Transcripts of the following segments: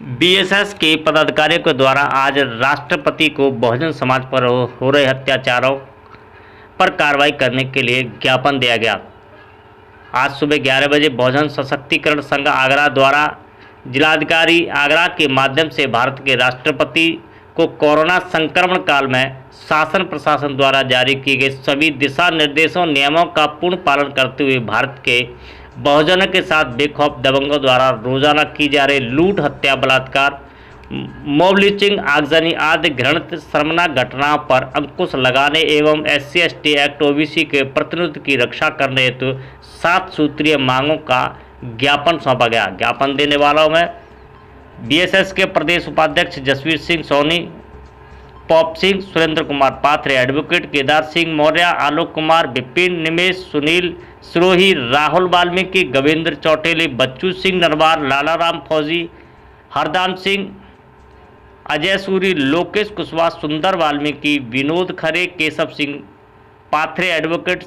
BSS के पदाधिकारियों के द्वारा आज राष्ट्रपति को बहुजन समाज पर हो रहे अत्याचारों पर कार्रवाई करने के लिए ज्ञापन दिया गया। आज सुबह 11 बजे बहुजन सशक्तिकरण संघ आगरा द्वारा जिलाधिकारी आगरा के माध्यम से भारत के राष्ट्रपति को कोरोना संक्रमण काल में शासन प्रशासन द्वारा जारी किए गए सभी दिशा निर्देशों नियमों का पूर्ण पालन करते हुए भारत के बहुजनों के साथ बेखौफ दबंगों द्वारा रोजाना की जा रही लूट, हत्या, बलात्कार, मॉब लिंचिंग, आगजनी आदि घृणित शर्मनाक घटनाओं पर अंकुश लगाने एवं SC/ST एक्ट OBC के प्रतिनिधित्व की रक्षा करने हेतु 7 सूत्रीय मांगों का ज्ञापन सौंपा गया। ज्ञापन देने वालों में BSS के प्रदेश उपाध्यक्ष जसवीर सिंह सोनी, पॉप सिंह, सुरेंद्र कुमार पाथरे, एडवोकेट केदार सिंह मौर्य, आलोक कुमार, विपिन, निमेश, सुनील सिरोही, राहुल वाल्मीकि, गोविंद्र चौटेली, बच्चू सिंह नरवार, लालाराम फौजी, हरदाम सिंह, अजय सूरी, लोकेश कुशवाहा, सुंदर वाल्मीकि, विनोद खरे, केशव सिंह पाथरे, एडवोकेट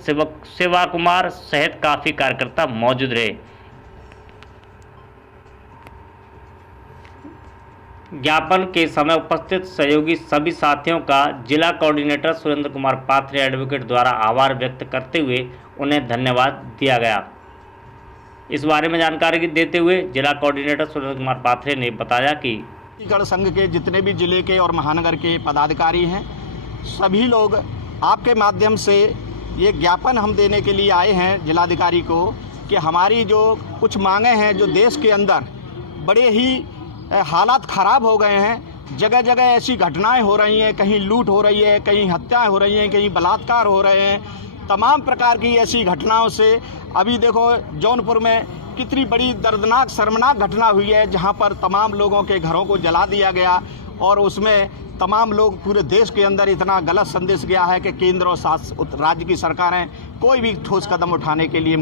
शिवा कुमार सहित काफ़ी कार्यकर्ता मौजूद रहे। ज्ञापन के समय उपस्थित सहयोगी सभी साथियों का जिला कोऑर्डिनेटर सुरेंद्र कुमार पाथरे एडवोकेट द्वारा आभार व्यक्त करते हुए उन्हें धन्यवाद दिया गया। इस बारे में जानकारी देते हुए जिला कोऑर्डिनेटर सुरेंद्र कुमार पाथरे ने बताया कि संघ के जितने भी जिले के और महानगर के पदाधिकारी हैं, सभी लोग आपके माध्यम से ये ज्ञापन हम देने के लिए आए हैं जिलाधिकारी को कि हमारी जो कुछ मांगे हैं, जो देश के अंदर बड़े ही हालात ख़राब हो गए हैं, जगह जगह ऐसी घटनाएं हो रही हैं, कहीं लूट हो रही है, कहीं हत्याएं हो रही हैं, कहीं बलात्कार हो रहे हैं, तमाम प्रकार की ऐसी घटनाओं से अभी देखो जौनपुर में कितनी बड़ी दर्दनाक शर्मनाक घटना हुई है, जहां पर तमाम लोगों के घरों को जला दिया गया और उसमें तमाम लोग पूरे देश के अंदर इतना गलत संदेश गया है कि केंद्र और राज्य की सरकारें कोई भी ठोस कदम उठाने के लिए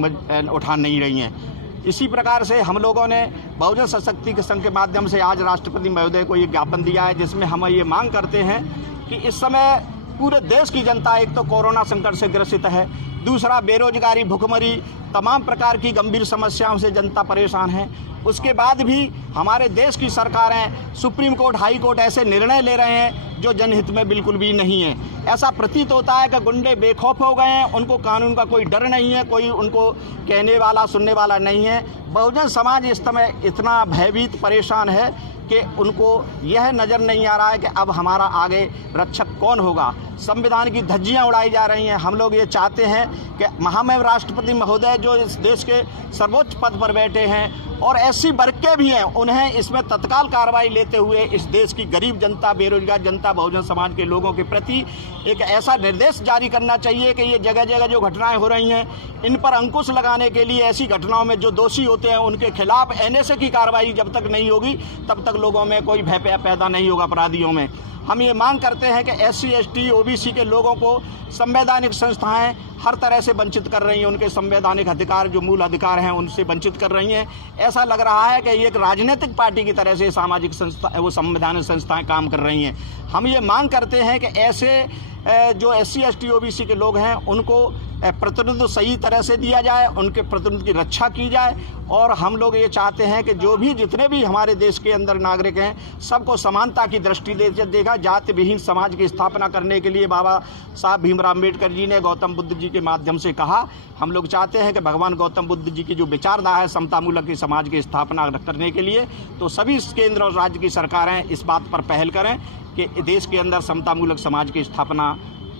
उठा नहीं रही हैं। इसी प्रकार से हम लोगों ने बहुजन सशक्तिकरण संघ के माध्यम से आज राष्ट्रपति महोदय को ये ज्ञापन दिया है, जिसमें हम ये मांग करते हैं कि इस समय पूरे देश की जनता एक तो कोरोना संकट से ग्रसित है, दूसरा बेरोजगारी, भुखमरी, तमाम प्रकार की गंभीर समस्याओं से जनता परेशान है। उसके बाद भी हमारे देश की सरकारें, सुप्रीम कोर्ट, हाई कोर्ट ऐसे निर्णय ले रहे हैं जो जनहित में बिल्कुल भी नहीं है। ऐसा प्रतीत होता है कि गुंडे बेखौफ हो गए हैं, उनको कानून का कोई डर नहीं है, कोई उनको कहने वाला सुनने वाला नहीं है। बहुजन समाज इस समय इतना भयभीत परेशान है कि उनको यह नज़र नहीं आ रहा है कि अब हमारा आगे रक्षक कौन होगा। संविधान की धज्जियां उड़ाई जा रही हैं। हम लोग ये चाहते हैं कि महामहिम राष्ट्रपति महोदय जो इस देश के सर्वोच्च पद पर बैठे हैं और ऐसी वर्ग भी हैं, उन्हें इसमें तत्काल कार्रवाई लेते हुए इस देश की गरीब जनता, बेरोजगार जनता, बहुजन समाज के लोगों के प्रति एक ऐसा निर्देश जारी करना चाहिए कि ये जगह जगह जो घटनाएं हो रही हैं, इन पर अंकुश लगाने के लिए ऐसी घटनाओं में जो दोषी होते हैं उनके खिलाफ NSA की कार्रवाई जब तक नहीं होगी तब तक लोगों में कोई भय पैदा नहीं होगा अपराधियों में। हम ये मांग करते हैं कि SC/ST OBC के लोगों को संवैधानिक संस्थाएं हर तरह से वंचित कर रही हैं, उनके संवैधानिक अधिकार जो मूल अधिकार हैं उनसे वंचित कर रही हैं। ऐसा लग रहा है कि ये एक राजनीतिक पार्टी की तरह से सामाजिक संस्था, वो संवैधानिक संस्थाएं काम कर रही हैं। हम ये मांग करते हैं कि ऐसे जो SC/ST OBC के लोग हैं उनको प्रतिनिधित्व सही तरह से दिया जाए, उनके प्रतिनिधित्व की रक्षा की जाए और हम लोग ये चाहते हैं कि जो भी जितने भी हमारे देश के अंदर नागरिक हैं सबको समानता की दृष्टि देगा। जाति विहीन समाज की स्थापना करने के लिए बाबा साहब भीमराव अम्बेडकर जी ने गौतम बुद्ध जी के माध्यम से कहा। हम लोग चाहते हैं कि भगवान गौतम बुद्ध जी की जो विचारधारा है समतामूलक की समाज की स्थापना करने के लिए, तो सभी केंद्र और राज्य की सरकारें इस बात पर पहल करें कि देश के अंदर समतामूलक समाज की स्थापना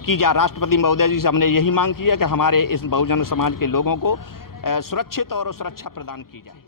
की जाए। राष्ट्रपति महोदय जी से हमने यही मांग की है कि हमारे इस बहुजन समाज के लोगों को सुरक्षित और सुरक्षा प्रदान की जाए।